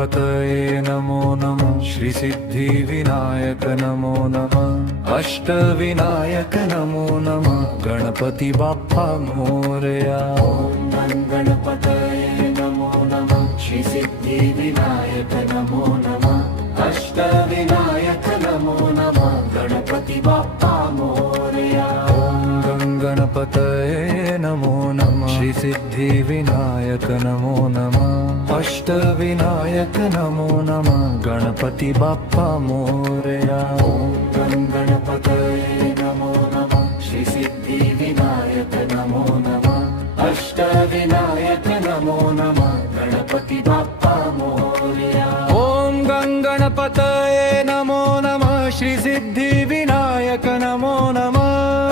गणपतये नमो नमः श्री सिद्धि विनायक नमो नमः अष्टविनायक नमो नमः गणपति बाप्पा मोरया। ओम गणपतये नमो नमः श्री सिद्धि विनायक नमो नमः अष्टविनायक नमो नमः गणपति बाप्पा मोरया। ओम गणपतये नमो नमः श्री सिद्धि विनायक नमो नमः अष्टविनायक नमो नमः गणपति बाप्पा मोरया। ओम गणपतये नमो नमः श्री सिद्धि विनायक नमो नमः अष्टविनायक नमो नमः गणपति बाप्पा मोरया। ओम गणपतये नमो नमः श्री सिद्धि विनायक नमो नमः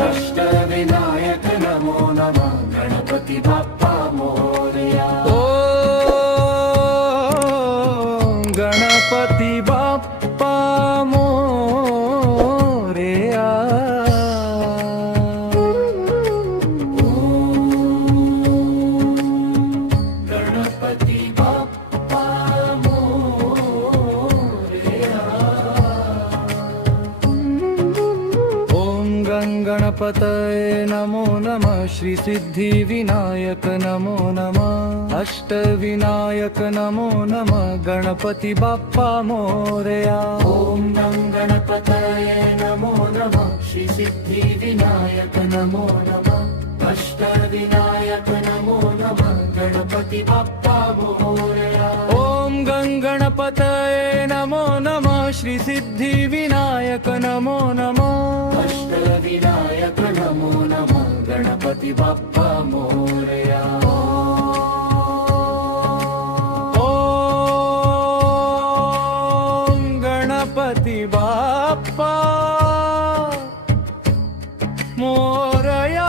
अष्टविनायक नमो नमः गणपति बाप्पा मोरया। ओम गणपति बाप्पा मोरया। गणपति बाप्पा मोरया। ओम गणपतये नमो नमः श्री सिद्धि विनायक नमो नमः अष्टविनायक नमो नमः गणपति बाप्पा मोरया। ओम गणपतये नमो नमः श्री सिद्धि विनायक नमो नमः अष्टविनायक नमो नमः गणपति बाप्पा मोरया। ओम गणपतये नमो नमः श्री सिद्धि विनायक नमो नमः अष्टविनायक नमो नमः गणपति बाप्पा मोरया। ओम गणपति बाप्पा मोरया।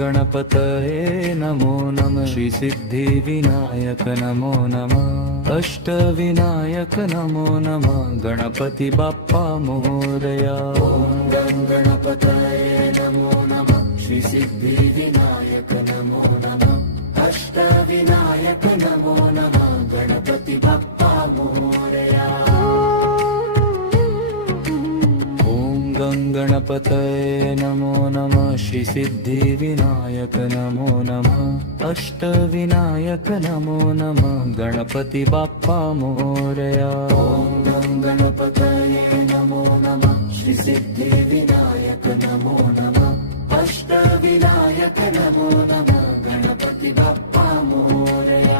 गणपतये नमो नमः श्री सिद्धि विनायक नमो नमः अष्टविनायक नमो नमः गणपति बाप्पा मोरया। ओम गणपतये नमो नमः श्री सिद्धि विनायक नमो नमः अष्टविनायक नमो नमः गणपति बाप्पा मोरया। गणपतये नमो नमः श्री सिद्धि विनायक नमो नमः अष्टविनायक नमो नमः गणपति बाप्पा मोरया। ओम गणपतये नमो नमः श्री सिद्धि विनायक नमो नमः अष्टविनायक नमो नमः गणपति बाप्पा मोरया।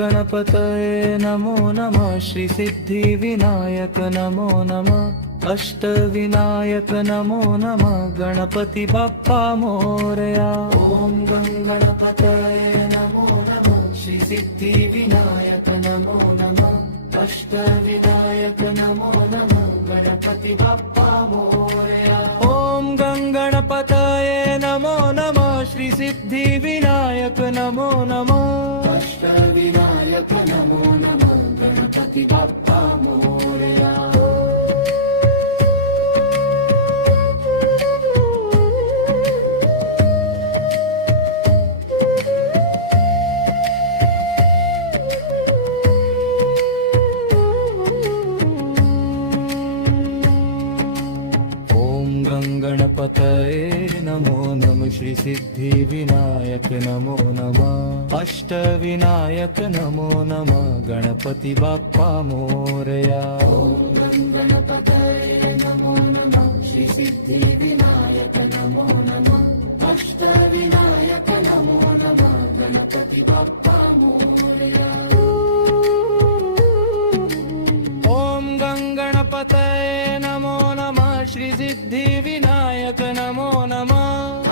गणपतये नमो नमः श्री सिद्धि विनायक नमो नमः अष्टविनायक नमो नमः गणपति बाप्पा मोरया। ओम गणपतये नमो नमः श्री सिद्धि विनायक नमो नमः अष्टविनायक नमो नमः गणपति बाप्पा मोरया। ओम गणपतये नमो नमः श्री सिद्धि विनायक नमो नमः अष्टविनायक नमो नमः गणपति बाप्पा मोरया। गणपतये नमो नमः श्री सिद्धि विनायक नमो नमः अष्टविनायक नमो नमः गणपति बाप्पा मोरया। ओम गणपतये नमो नमः श्री सिद्धि विनायक नमो नमः अष्टविनायक नमो नमः गणपति बाप्पा मोरया। ओम गणपतये नमो नमः श्री सिद्धि विनायक नमो नमः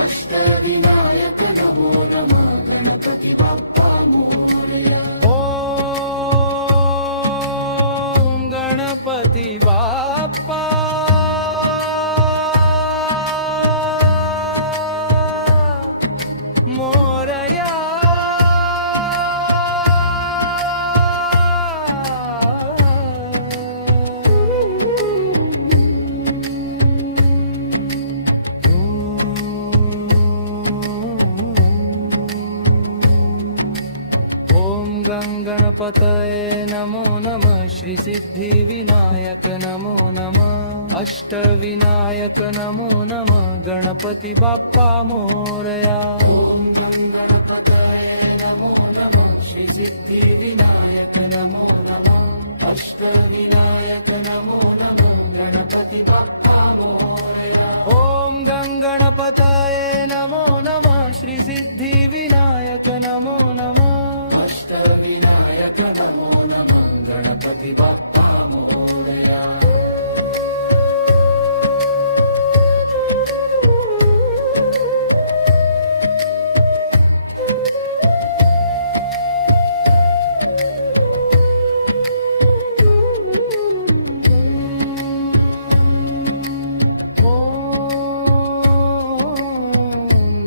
अष्टविनायक नमो नमः गणपति बाप्पा मोरया। ओम गणपति बाप्पा गणपतये नमो नमः श्री सिद्धिविनायक नमो नमः अष्टविनायक नमो नमः गणपति बाप्पा मोरया। ओम गणपतये नमो नमः श्री सिद्धिविनायक नमो नमः अष्टविनायक नमो नमः गणपति बाप्पा मोरया। ओम गणपतये नमो नमः श्री सिद्धिविनायक नमो नमः अष्टविनायक नमो नमः गणपति बाप्पा मोरया।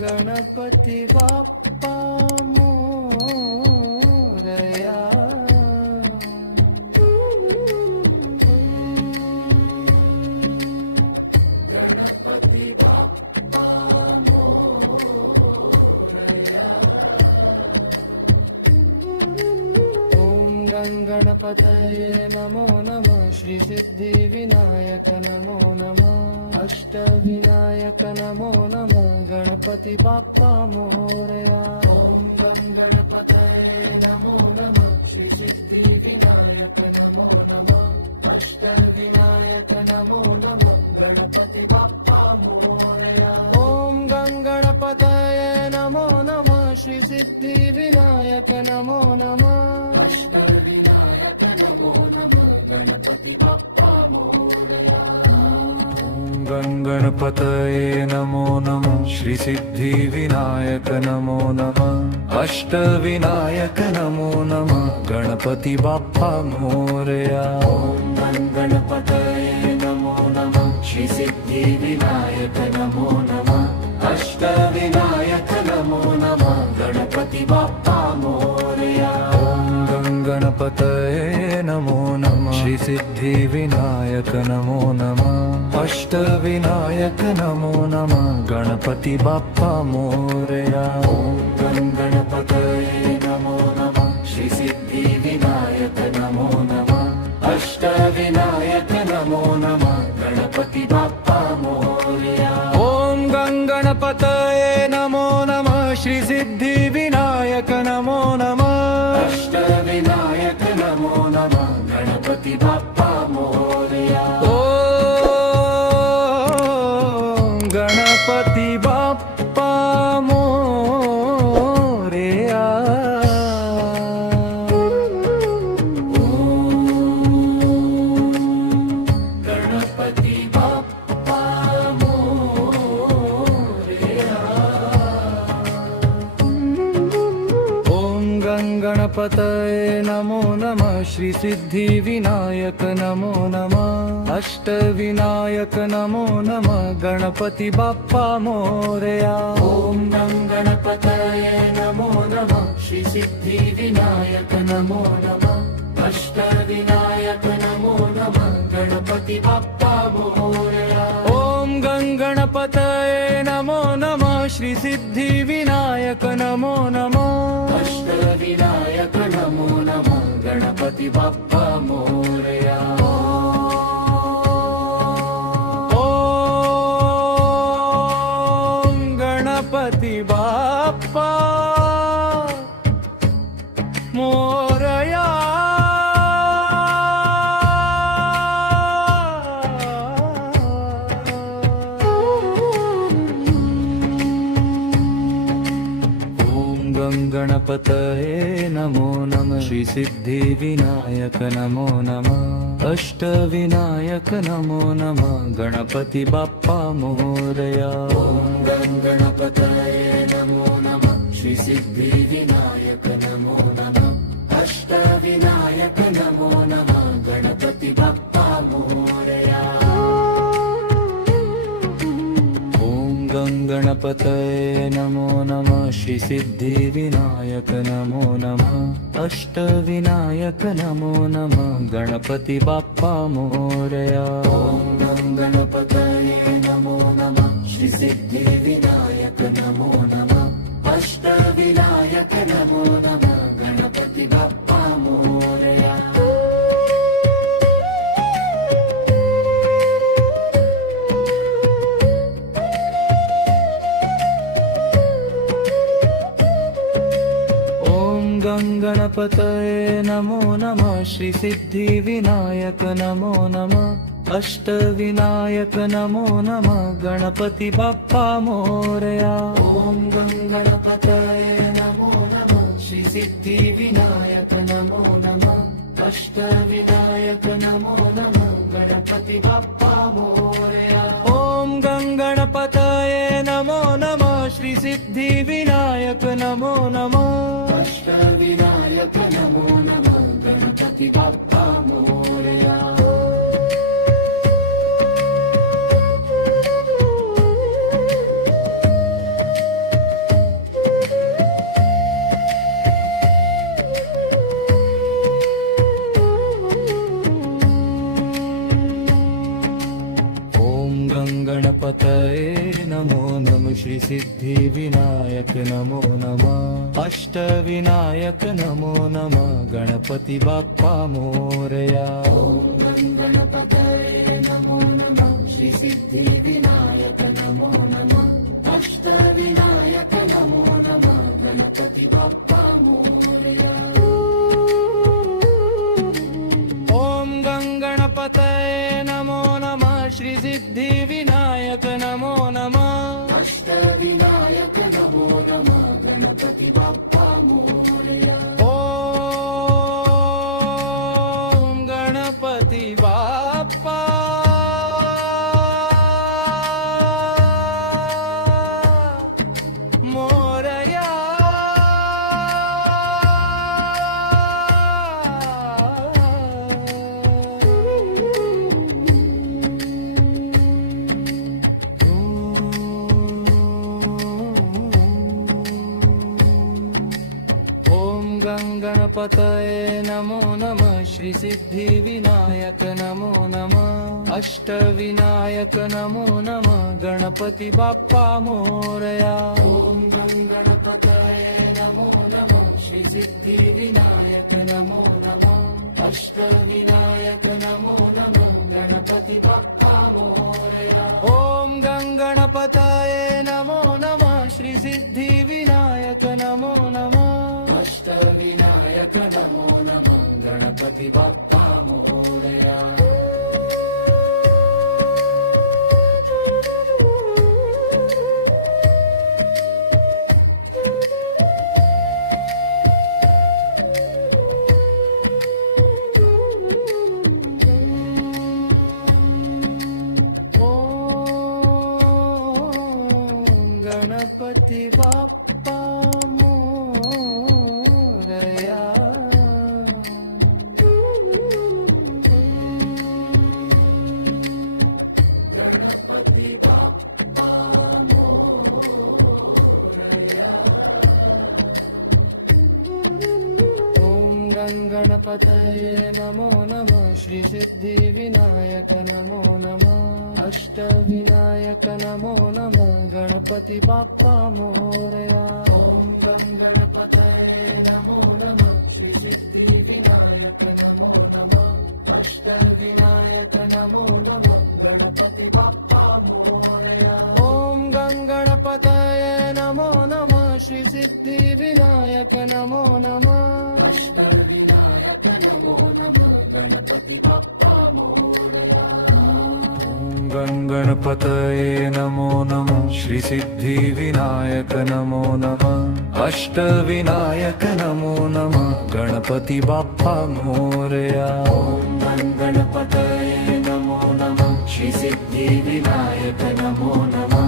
गणपति बाप्पा मोरया। गणपति बाप्पा मोरया। ओम गणपतये नमो नमः श्री सिद्धिविनायक नमो नमः अष्टविनायक नमो नमः गणपति बाप्पा मोरया। ओम गणपतये नमो नमः श्री सिद्धिविनायक नमो नमः अष्टविनायक नमो नमः गणपति बाप्पा मोरया। ओम गणपतये नमो नमः श्री सिद्धिविनायक नमो नमः अष्टविनायक नमो नमः गणपति बाप्पा मोरया। गणपतये नमो नमः श्री सिद्धिविनायक नमो नमः अष्टविनायक नमो नमः गणपति बाप्पा मोरया। ओम गणपतये नमो नमः श्री सिद्धिविनायक नमो नमः अष्टविनायक नमो नमः गणपति बाप्पा मोरया। ओम गणपतये नमो नमः श्री सिद्धिविनायक नमो नमः अष्टविनायक नमो नमः गणपति बाप्पा मोरया। ओम गणपतये नमो नमः श्री सिद्धिविनायक नमो नमः अष्टविनायक नमो नमः गणपति बाप्पा मोरया। ओम गणपतये नमो नमः श्री सिद्धिविनायक नमो नमः अष्टविनायक नमो नमः गणपति बाप्पा मोरया। गणपति बाप्पा मोरया। गणपति बाप्पा मोरया। ओम गणपतये नमो नमः श्री सिद्धिविनायक नमो नमः अष्टविनायक नमो नमः गणपति बाप्पा मोरया। ओम गणपतये नमो नमः श्री सिद्धिविनायक नमो नमः अष्टविनायक नमो नमः गणपति बाप्पा मोरया। ओम गणपतये नमो नमः श्री सिद्धिविनायक नमो नमः अष्टविनायक नमो नमः गणपति बाप्पा मोरया। गणपति बाप्पा मोरया। ओम गणपतये नमो नमः श्री सिद्धिविनायक नमो नमः अष्टविनायक नमो नमः गणपति बाप्पा मोरया। ओम गणपतये नमो नमः श्री सिद्धिविनायक नमो नमः अष्टविनायक नमो नमः गणपति बाप्पा मोरया। ओम गणपतये नमो नमः श्री सिद्धिविनायक नमो नमः अष्टविनायक नमो नमः गणपति बाप्पा मोरया। ओम गणपतये नमो नमः श्री सिद्धिविनायक नमो नमः अष्टविनायक नमो नमः गणपति बाप्पा गणपतये नमो नमः श्री सिद्धिविनायक नमो नमः अष्टविनायक नमो नमः गणपति बाप्पा मोरया। ॐ गणपतये नमो नमः श्री सिद्धिविनायक नमो नमः अष्टविनायक नमो नमः गणपति बाप्पा मोरया। ॐ गणपतये नमो नमः श्री सिद्धिविनायक नमो नमः अष्टविनायक नमो नमः गणपति बाप्पा मोरया। गणपतये नमो नमः श्री सिद्धिविनायक नमो नमः अष्टविनायक नमो नमः गणपति बाप्पा मोरया। ॐ गणपतये नमो नमः श्री सिद्धिविनायक नमो नमः अष्टविनायक नमो नमः गणपति बाप्पा मोरया। ॐ गणपतये नमो नमः श्री सिद्धिविनायक नमो नमः अष्टविनायक नमो नमः गणपति बाप्पा मोरया। ॐ गणपति बाप्पा मोरया। गणपतये नमो नमः श्री सिद्धिविनायक नमो नमः अष्टविनायक नमो नमः गणपति बाप्पा मोरया। ॐ गणपतये नमो नमः श्री सिद्धिविनायक नमो नमः अष्टविनायक नमो नमः गणपति बाप्पा मोरया। ॐ गणपतये नमो नमः श्री सिद्धिविनायक नमो नमः अष्टविनायक नमो नमः गणपति बाप्पा मोरया। गणपति बाप्पा मोरया। गणपति बाप्पा मोरया। ॐ गणपतये नमो नमः श्री सिद्धिविनायक नमो नमः अष्टविनायक नमो नमः गणपति बाप्पा मोरया। ॐ गणपतये नमो नमः श्री सिद्धिविनायक नमो नमः अष्टविनायक नमो नमः गणपति बाप्पा मोरया। ॐ गणपतये नमो नमः श्री सिद्धिविनायक नमो नमः अष्टविनायक नमो नमः गणपति बाप्पा मोरया। गणपतये नमो नमः श्री सिद्धिविनायक नमो नमः अष्टविनायक नमो नमः गणपति बाप्पा मोरया। ॐ गणपतये नमो नमः श्री सिद्धिविनायक नमो नमः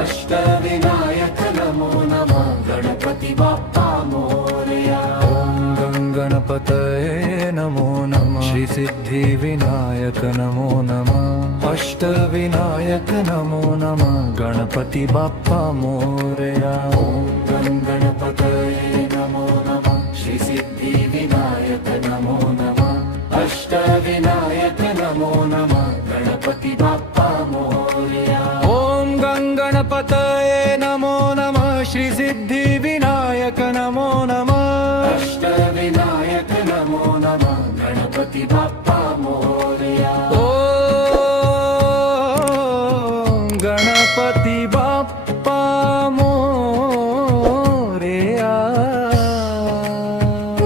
अष्टविनायक नमो नमः गणपति बाप्पा मोरया। ॐ गणपतये नमो नमः श्री सिद्धिविनायक नमो नमः अष्टविनायक नमो नमः गणपति बाप्पा मोरया। ॐ गणपतये नमो नमः श्री सिद्धिविनायक नमो नमः अष्टविनायक नमो नमः गणपति बाप्पा मोरया। ॐ गणपतये नमो नमः श्री सिद्धिविनायक नमो नमः अष्टविनायक नमो नमः गणपति बाप्पा मोरया। गणपति बाप्पा मोरया। ॐ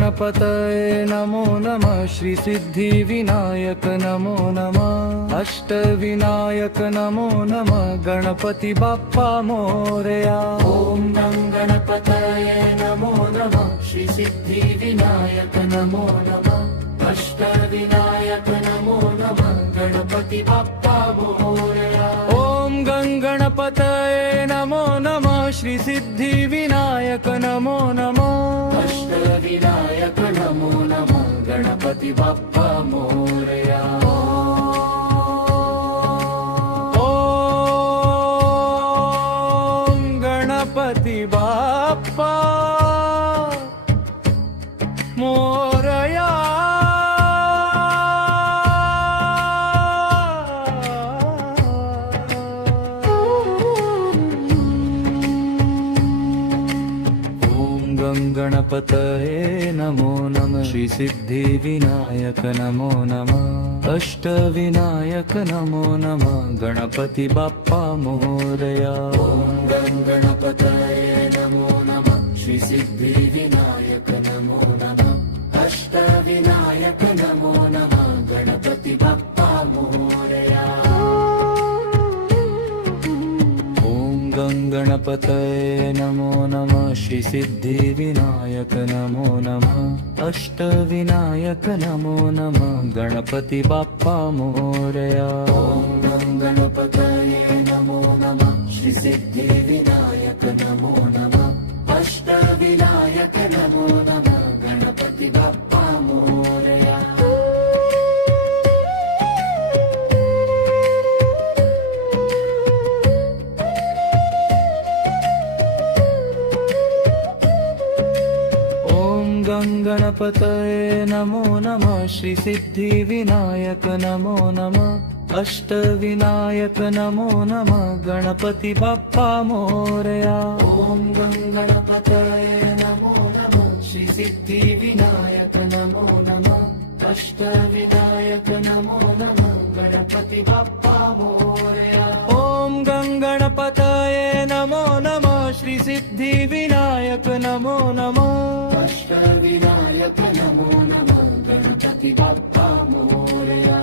गणपतये नमो नमः श्री सिद्धिविनायक नमो नमः अष्टविनायक नमो नमः गणपति बाप्पा मोरया। ॐ गं गणपतये नमो नमः श्री सिद्धिविनायक नमो नमः अष्टविनायक नमो नमः गणपति बाप्पा मोरया। ॐ गं गणपतये नमो नमः श्री सिद्धिविनायक नमो नमः अष्टविनायक नमो नमः गणपति बाप्पा मोरया। ॐ गणपति बाप्पा मोरया। गणपतये नमो नमः श्री सिद्धिविनायक नमो नमः अष्टविनायक नमो नमः गणपति बाप्पा मोरया। ॐ गं गणपतये नमो नमः श्री सिद्धिविनायक नमो नमः अष्टविनायक नमो नमः गणपति बाप्पा मोरया। ॐ गं गणपतये नमो नमः श्री सिद्धिविनायक नमो नमः अष्टविनायक नमो नमः गणपति बाप्पा मोरया। ॐ गं गणपतये नमो नमः श्री सिद्धिविनायक नमो नमः अष्टविनायक नमो नमः गणपति बाप्पा मोरया। गं गणपतये नमो नमः श्री सिद्धिविनायक नमो नमः अष्टविनायक नमो नमः गणपति बाप्पा मोरया। ॐ गं गणपतये नमो नमः श्री सिद्धिविनायक नमो नमः अष्टविनायक नमो नमः गणपति बाप्पा मोरया। ॐ गं गणपतये नमो नमः श्री सिद्धिविनायक नमो नमः अष्टविनायक नमो नमः गणपति बाप्पा मोरया।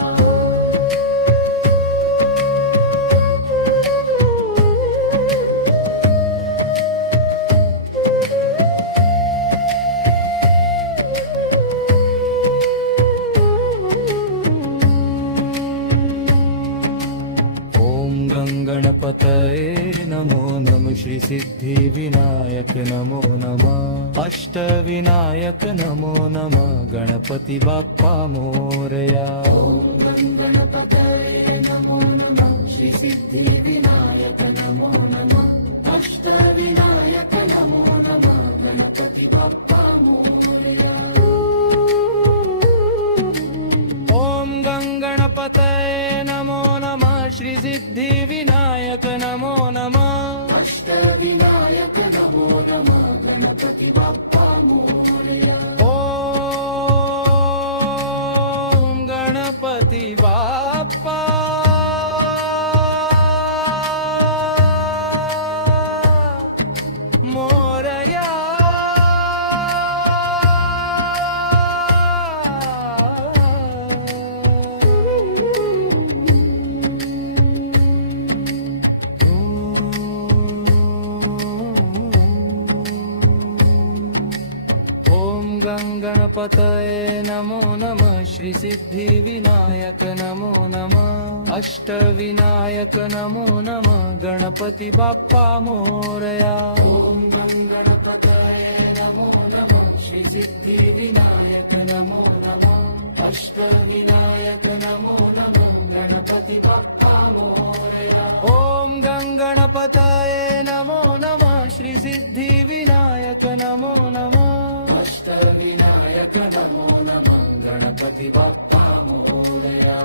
गणपतये नमो नमः श्री सिद्धिविनायक नमो नमः अष्टविनायक नमो नमः गणपति बाप्पा मोरया। ॐ गं गणपतये नमो नमः श्री सिद्धिविनायक नमो नमः अष्टविनायक नमो नमः गणपति बाप्पा मोरया। ॐ गं गणपतये नमो नमः श्री सिद्धिविनायक नमो नमः अष्टविनायक नमो नमः गणपति बाप्पा मोरया। ॐ गणपति बाप्पा मोरया। गं गणपतये नमो नमः श्री सिद्धिविनायक नमो नमः अष्टविनायक नमो नमः गणपति बाप्पा मोरया। ॐ गं गणपतये नमो नमः श्री सिद्धिविनायक नमो नमः अष्टविनायक नमो नमः गणपति बाप्पा मोरया। ॐ गं गणपतये नमो नमः श्री सिद्धिविनायक नमो नमः अष्टविनायक नमो नमः गणपति बाप्पा मोरया।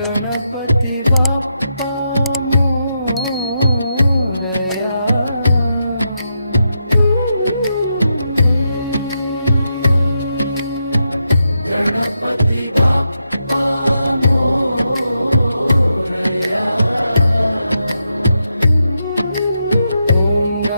गणपति बाप्पा मोरया।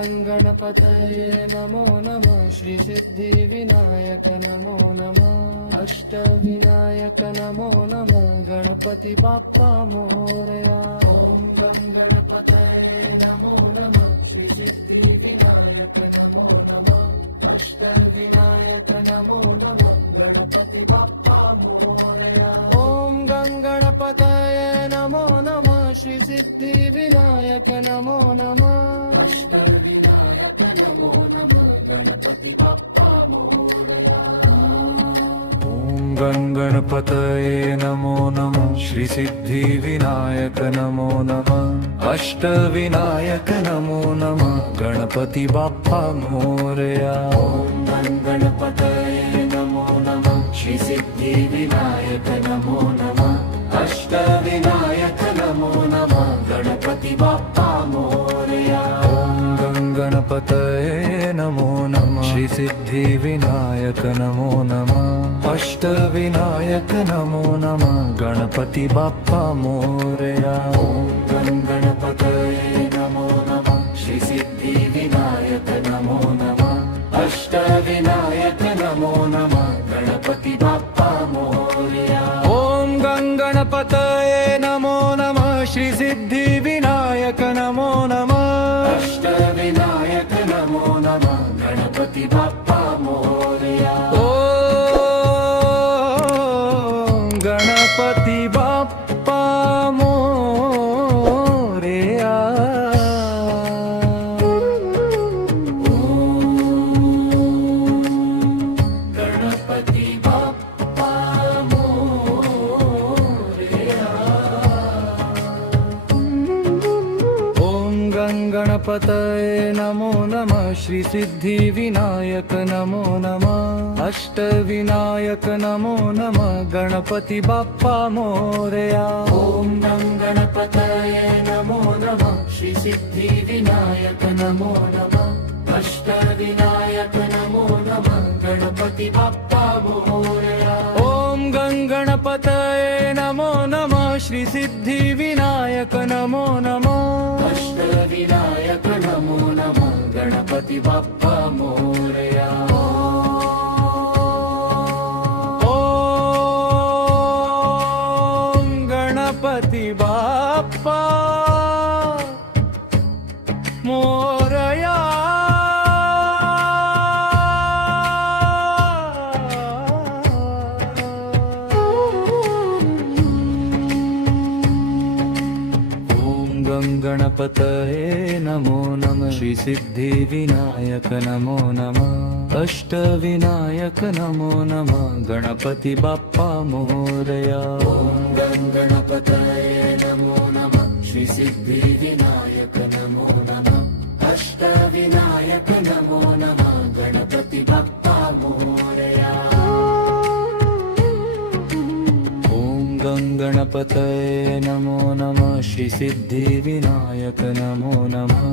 गणगणपतये नमो नमः श्री सिद्धिविनायक नमो नमः अष्टविनायक नमो नमः गणपति बाप्पा मोरया ॐ गं गणपतये नमो नमः श्री सिद्धिविनायक नमो नमः अष्टविनायक नमो नमः गणपति बाप्पा मोरया ॐ गणगणपतये नमो नमः श्री सिद्धिविनायक नमो नमः अष्टविनायक नमो नमः गणपति बाप्पा मोरया ॐ गणगणपतये नमो नमः श्री सिद्धिविनायक नमो नमः अष्टविनायक नमो नमः गणपति बाप्पा मोरया ॐ गं गणपतये नमो नमः श्री सिद्धिविनायक नमो नमः अष्टविनायक नमो नमः गणपति बाप्पा मोरया ॐ गणगणपतये नमो नमः श्री सिद्धिविनायक नमो नमः अष्टविनायक नमो नमः गणपति बाप्पा मोरया ॐ गं गणपतये नमो नमः श्री सिद्धिविनायक नमो नमः अष्टविनायक नमो नमः गणपति बाप्पा मोरया ॐ गणगणपतये नमो नमः श्री सिद्धिविनायक नमो नमः अष्टविनायक नमो नमः गणपति बाप्पा मोरया ॐ गणपति बाप्पा मोरया गणपति बाप्पा मोरया ॐ गणगणपतये नमो नमः श्री सिद्धिविनायक नमो नमः अष्टविनायक नमो नमः गणपति बाप्पा मोरया ॐ गं गणपतये नमो नमः श्री सिद्धिविनायक नमो नमः अष्टविनायक नमो नमः गणपति बाप्पा मोरया ॐ गणगणपतये नमो नमः श्री सिद्धिविनायक नमो नमः अष्टविनायक नमो नमः गणपति बाप्पा मोरया ॐ गणपति बाप्पा मोरया ॐ गणगणपतये नमो नमः श्री सिद्धिविनायक नमो नमः अष्टविनायक नमो नमः गणपति बाप्पा मोरया ॐ गं गणपतये नमो नमः श्री सिद्धिविनायक नमो नमः अष्टविनायक नमो नमः गणपति बाप्पा मोरया ॐ गणगणपतये नमो नमः श्री सिद्धिविनायक नमो नमः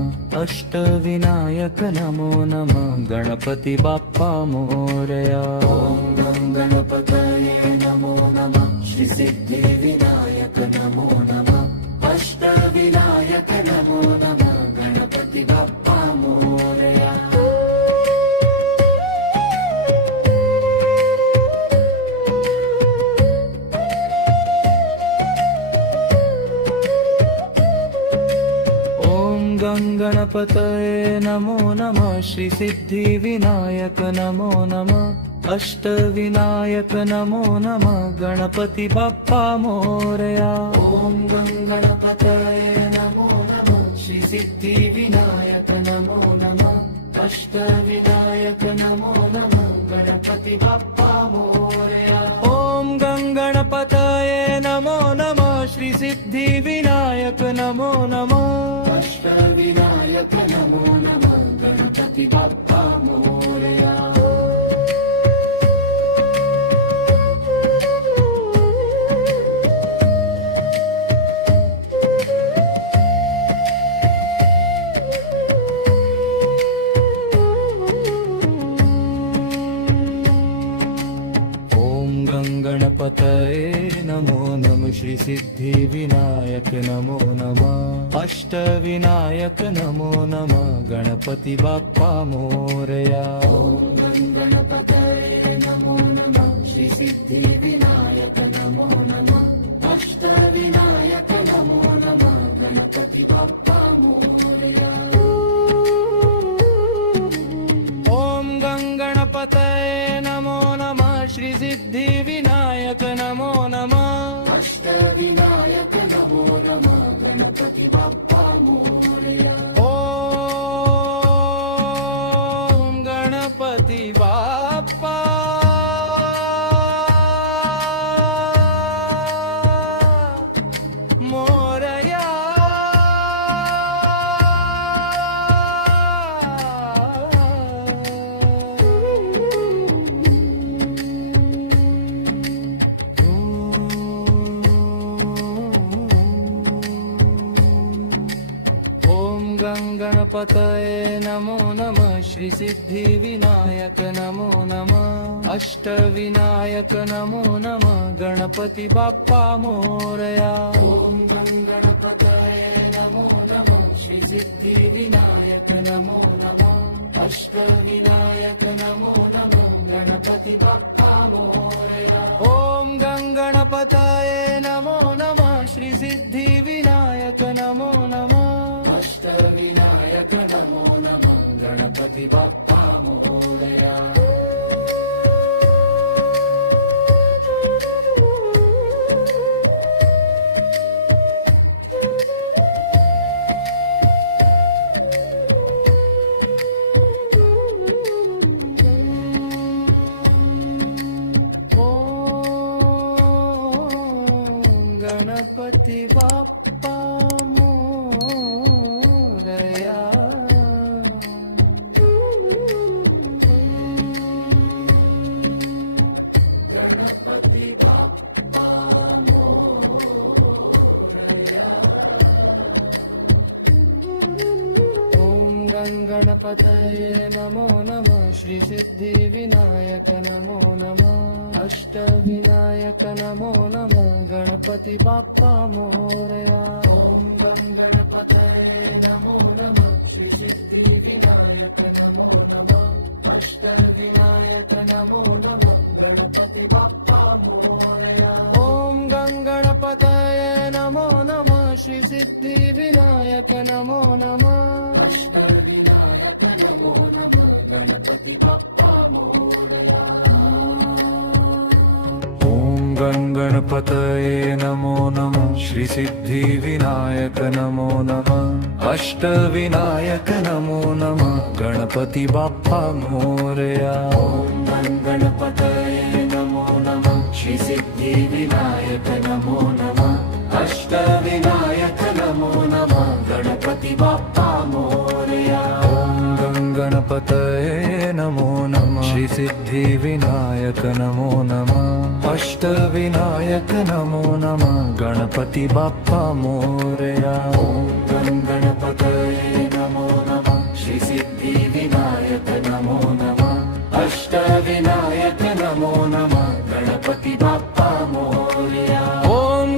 अष्टविनायक नमो नमः गणपति बाप्पा मोरया ॐ गं गणपतये नमो नमः श्री सिद्धिविनायक नमो नमः अष्टविनायक नमो नमः गणपति बाप्पा मोरया ॐ गणगणपतये नमो नमः श्री सिद्धिविनायक नमो नमः अष्टविनायक नमो नमः गणपति बाप्पा मोरया ॐ गं गणपतये नमो नमः श्री सिद्धिविनायक नमो नमः अष्टविनायक नमो नमः गणपति बाप्पा मोरया ॐ गणगणपतये नमो नमः श्री सिद्धिविनायक नमो नमः अष्टविनायक नमो नमः गणपति बाप्पा मोरया ॐ गणगणपतये नमो नमः श्री सिद्धिविनायक सिद्धिविनायक नमो नमः अष्टविनायक नमो नमः गणपति बाप्पा मोरया गणपतये नमो नमः श्री सिद्धिविनायक नमो नमः अष्टविनायक नमो नमः गणपति बाप्पा मोरया ओम गंगणपतये नमो नमः श्री सिद्धिविनायक नमो नमः अष्टविनायक नमो नमः गणपति बाप्पा मोरया ओम गणपति बाप्पा मोरया गणपतये नमो नमः श्री सिद्धिविनायक नमो नमः अष्टविनायक नमो नमः गणपति बाप्पा मोरया ओम गणपतये नमो नमः श्री सिद्धिविनायक नमो नमः अष्टविनायक नमो नमः गणपति बाप्पा मोरया ओम गणपतये नमो नमः श्री सिद्धिविनायक नमो नमः अष्टविनायक नमो नमः गणपति बाप्पा मोरया गणपति बाप्पा मोरया गणपति बाप्पा मोरया ओम गणपतये नमो नमः श्री सिद्धिविनायक नमो नमः अष्टविनायक नमो नमः गणपति बाप्पा मोरया ओम गणपतये नमो नमः श्री सिद्धिविनायक नमो नमः अष्टविनायक नमो नमः गणपति बाप्पा मोरया ओम गणपतये नमो नमः श्री सिद्धिविनायक नमो नमः अष्टविनायक नमो नमः गणपति बाप्पा मोरया ओम गणपतये नमो नमः श्री सिद्धिविनायक नमो नमः अष्टविनायक नमो नमः गणपति बाप्पा मोरया ओम गणपतये नमो नमः श्री सिद्धिविनायक नमो नमः अष्टविनायक नमो नमः गणपति बाप्पा मोरया ओम गणपतये नमो नमः श्री सिद्धिविनायक नमो नमः अष्टविनायक नमो नमः गणपति बाप्पा मोरया ओम गणपतये नमो नमः श्री सिद्धिविनायक नमो नमः अष्टविनायक नमो नमः गणपति बाप्पा मोरया ओम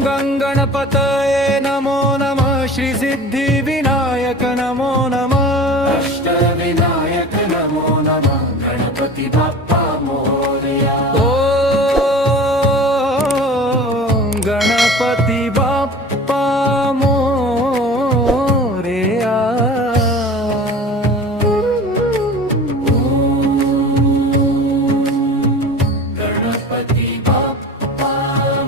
गणपतये नमो नमः श्री सिद्धिविनायक नमो नमः अष्टविनायक नमो नमः गणपति बाप्पा मोरया ओम गणपति बाप्पा मोरया गणपति बाप्पा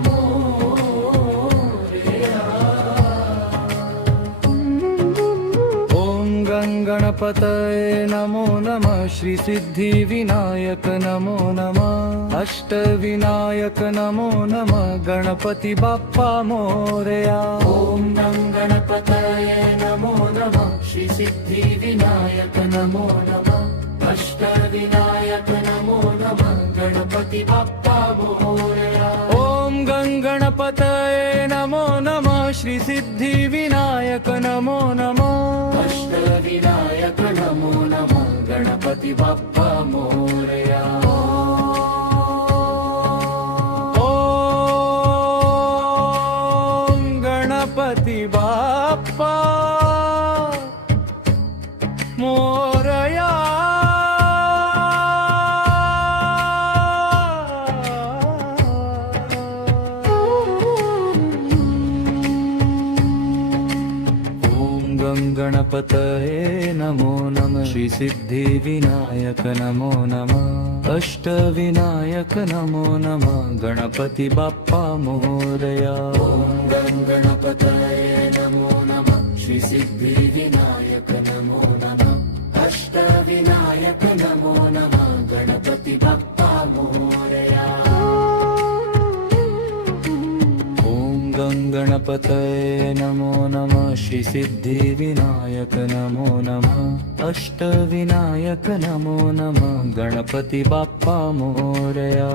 मोरया ओम गणपतये नमो नमः श्री सिद्धिविनायक नमो नमः अष्टविनायक नमो नमः गणपति बाप्पा मोरया ओम गणपतये नमो नमः श्री सिद्धिविनायक नमो नमः अष्टविनायक नमो नमः गणपति बाप्पा मोरया ओम गणपतये नमो नमः श्री सिद्धिविनायक नमो नमः अष्टविनायक नमो नमः गणपति बाप्पा मोरया ओम गणपति गणपती बाप्पा मोरया. ओम गणपतये नमो नमः. श्री सिद्धि विनायक नमो नमः. अष्टविनायक नमो नमः. गणपती बाप्पा मोरया. गणपतये नमो नमः. श्री सिद्धि विनायक नमो नमः. अष्टविनायक नमो नमः. गणपति बाप्पा मोरया. ओम गणपतये नमो नमः. श्री सिद्धि विनायक नमो नमः. अष्टविनायक नमो नमः. गणपति बाप्पा मोरया.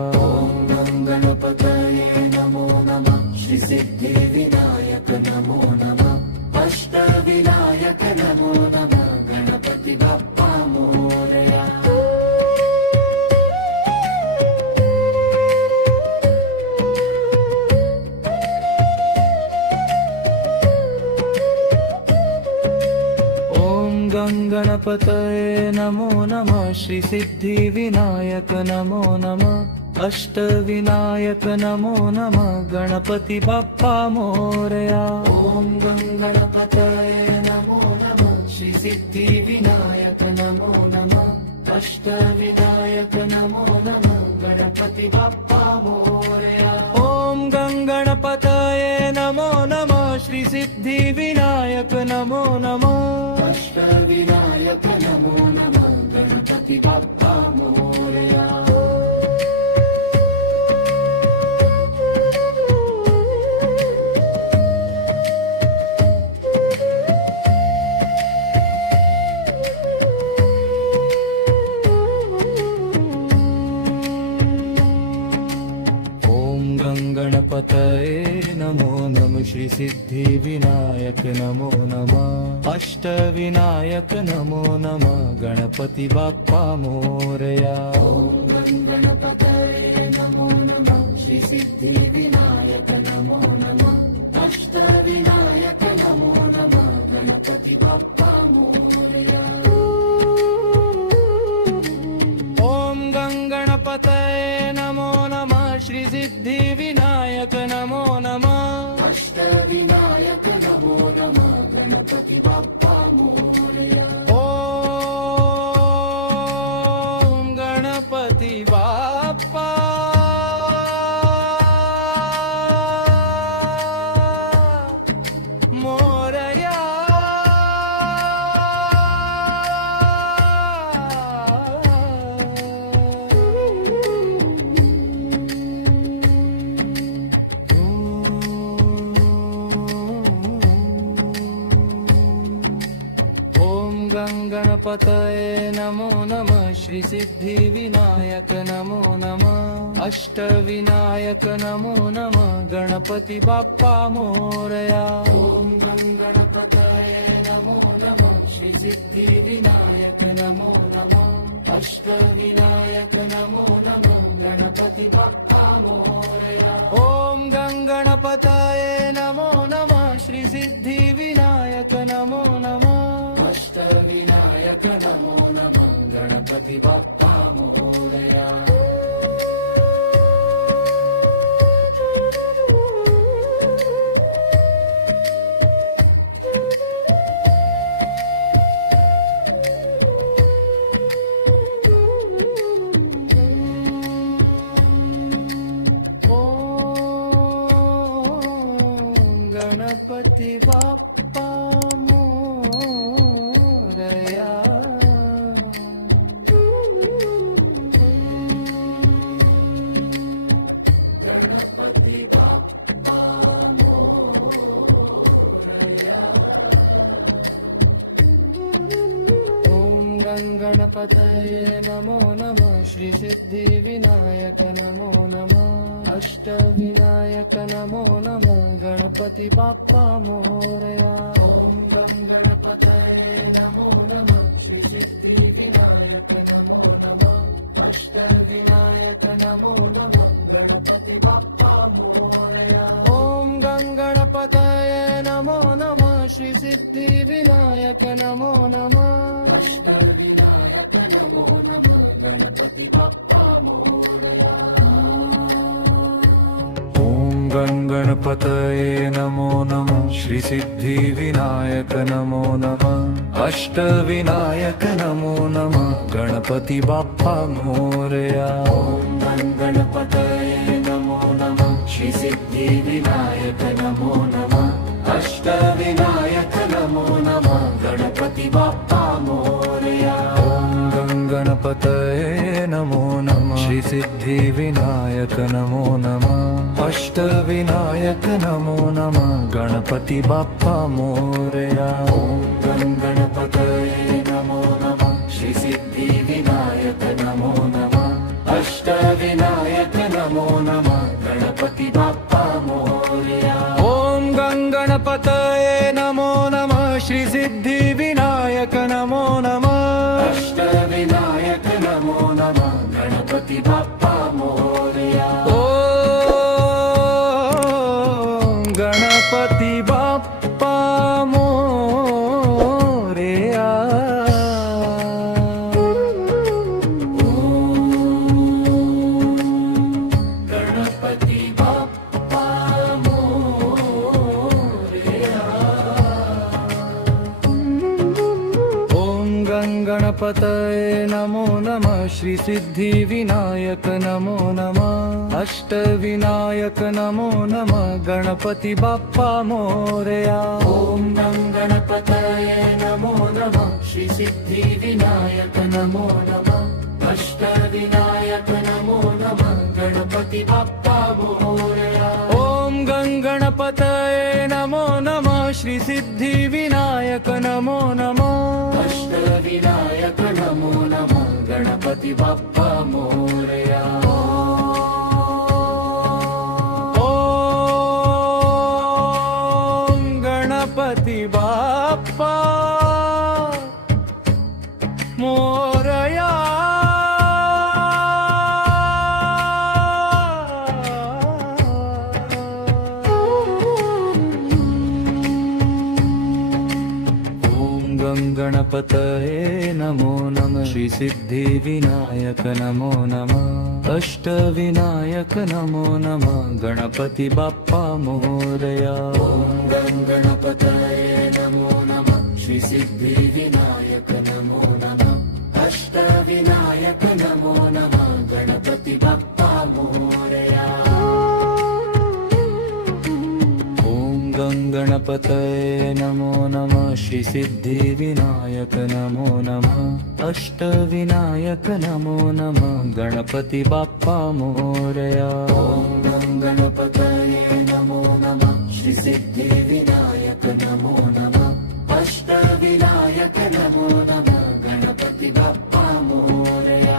गणपतये नमो नमः. श्री सिद्धि विनायक नमो नमः. अष्टविनायक नमो नमः. गणपति बाप्पा मोरया. गणपतये नमो नमः. श्री सिद्धि विनायक नमो नमः. अष्टविनायक नमो नमः. गणपति बाप्पा मोरया. ओम गणपतये नमो नमः. श्री सिद्धि विनायक नमो नमः. अष्टविनायक नमो नमः. गणपति बाप्पा मोरया. ओम गणपतये नमो नमः. श्री सिद्धि विनायक नमो नमः. अष्टविनायक नमो नमः. गणपति बाप्पा मोरया. गणपतये नमो नमः. श्री सिद्धि विनायक नमो नमः. अष्टविनायक नमो नमः. गणपति बाप्पा मोरया. गणपतये नमो नमः. श्री सिद्धि विनायक नमो नमः. अष्टविनायक नमो नमः. गणपति बाप्पा मोरया. ओम गणपतये नमो नमः. श्री सिद्धि विनायक नमो नमः. अष्टविनायक नमो नमः. गणपति बाप्पा मोरया. ओम गणपति बाप्पा मोरया. गणपतये नमो नमः. श्री सिद्धि विनायक नमो नमः. अष्टविनायक नमो नमः. गणपति बाप्पा मोरया. ओम गणपतये नमो नमः. श्री सिद्धि विनायक नमो नमः. अष्टविनायक नमो नमः. गणपति बाप्पा मोरया. ओम गणपतये नमो नमः. श्री सिद्धि विनायक नमो नमः. अष्टविनायक नमो नमः. गणपति बाप्पा मोरया. गणपति बाप्पा मोरया. गणपति बाप्पा मोरया. ओम गणपतये नमो नमः. श्री सिद्धि विनायक नमो नमः. अष्टविनायक नमो नमः. गणपति बाप्पा मोरया. ओम गणपतये नमो नमः. श्री सिद्धि विनायक नमो नमः. अष्टविनायक नमो नमः. गणपति बाप्पा मोरया ओम गंगणपतये नमो नमः श्री सिद्धि विनायक नमो नमः अष्टविनायक नमो नमः गणपति बाप्पा मोरया ओम गंगणपतये नमो नमः श्री सिद्धि विनायक नमो नमः अष्टविनायक नमो नमः गणपति बाप्पा मोरया ओम गणपतये नमो नमः श्री सिद्धि विनायक नमो नमः अष्टविनायक नमो नमः गणपति बाप्पा मोरया ओम गंगणपतये नमो नमः श्री सिद्धि विनायक नमो नमः अष्टविनायक नमो नमः गणपति बाप्पा मोरया ओम गणपतये नमो नमः श्री सिद्धि विनायक नमो नमः अष्टविनायक नमो नमः गणपति बाप्पा मोरया ओम गंगणपतये नमो नमः श्री सिद्धि विनायक नमो नमः अष्टविनायक नमो नमः गणपति बाप्पा मोरया ओम गणपति बाप्पा मोरया गणपति बाप्पा मोरया ओम गंगणपतये नमो नमः श्री सिद्धि विनायक नमो नमः अष्टविनायक नमो नमः गणपति बाप्पा मोरया ओम गणपतये नमो नमः श्री सिद्धि विनायक नमो नमः अष्टविनायक नमो नमः गणपति बाप्पा मोरया ओम गंगणपतये नमो नमः श्री सिद्धि विनायक नमो नमः अष्टविनायक नमो नमः गणपति बाप्पा मोरया ओम गणपति बाप्पा मोरया ओम गंगणपतये नमो नमः श्री सिद्धि विनायक नमो नमः अष्टविनायक नमो नमः गणपति बाप्पा मोरया ओम गणपतये नमो नमः श्री सिद्धि विनायक नमो नमः अष्टविनायक नमो नमः गणपति बाप्पा मोरया ओम गंगणपतये नमो नमः श्री सिद्धि विनायक नमो नमः अष्टविनायक नमो नमः गणपति बाप्पा मोरया ओम गणपतये नमो नमः श्री सिद्धि विनायक नमो नमः अष्टविनायक नमो नमः गणपति बाप्पा मोरया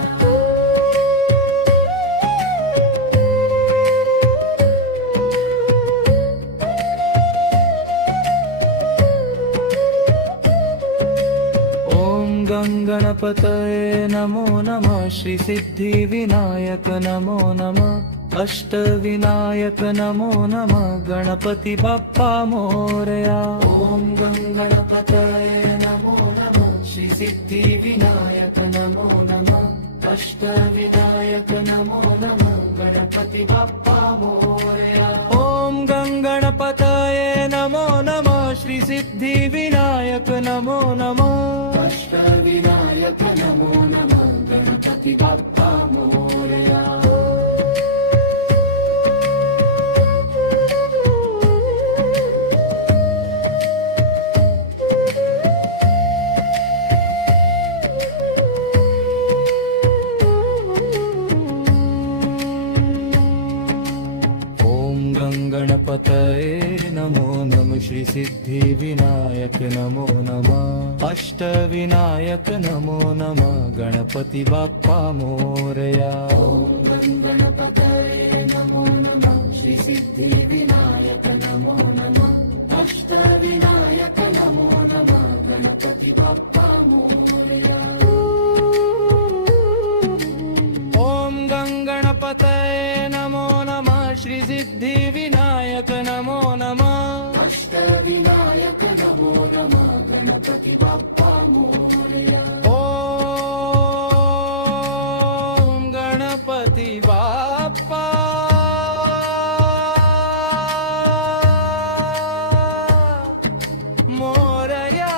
ओम गंगणपतये नमो नमः श्री सिद्धि विनायक नमो नमः अष्टविनायक नमो नमः गणपति बाप्पा मोरया ओम गणपतये नमो नमः श्री सिद्धि विनायक नमो नमः अष्टविनायक नमो नमः गणपति बाप्पा मोरया ओम गंगणपतये नमो नमः श्री सिद्धि विनायक नमो नमः अष्टविनायक नमो नमः गणपति बाप्पा मोरया ओम गंगणपतये नमो नमः श्री सिद्धि विनायक नमो नमः अष्टविनायक नमो नमः गणपति बाप्पा मोरया ओम गणपतये नमो नमः श्री सिद्धि विनायक नमो नमः अष्टविनायक नमो नमः गणपति बाप्पा मोरया ओम गंगणपतये नमो अष्टविनायक नमो नमः गणपति बाप्पा मोरया ओम गणपति बाप्पा मोरया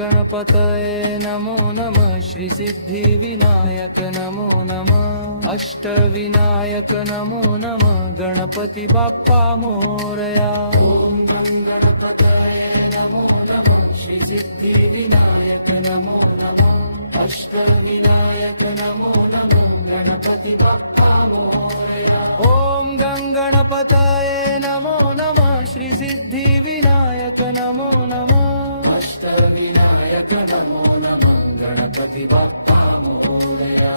गणपतये नमो नमः श्री सिद्धि विनायक नमो नमः अष्टविनायक नमो नमः गणपति बाप्पा मोरया ओम गणपतये नमो नमः श्री सिद्धि विनायक नमो नमः अष्टविनायक नमो नमः गणपति बाप्पा मोरया ओम गणपतये नमो नमः श्री सिद्धि विनायक नमो नमः अष्टविनायक नमो नमः गणपति बाप्पा मोरया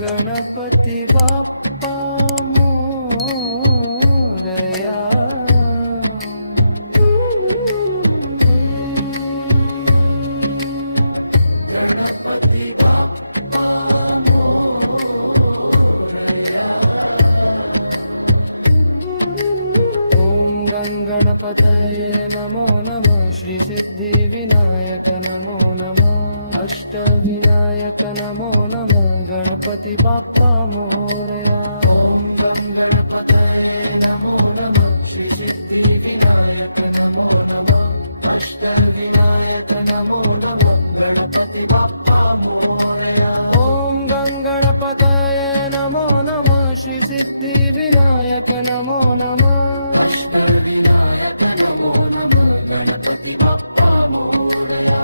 गणपति बाप्पा मोरया गणपति बाप्पा मोरया ओम गणपतये नमो नमः श्री सिद्धि विनायक नमो नमः अष्टविनायक नमो नमः गणपति बाप्पा मोरया ओम गणपतये नमो नमः श्री सिद्धि विनायक नमो नमः अष्टविनायक नमो नमः गणपति बाप्पा मोरया ओम गणपतये नमो नमः श्री सिद्धि विनायक नमो नमः अष्टविनायक नमो नमः गणपति बाप्पा मोरया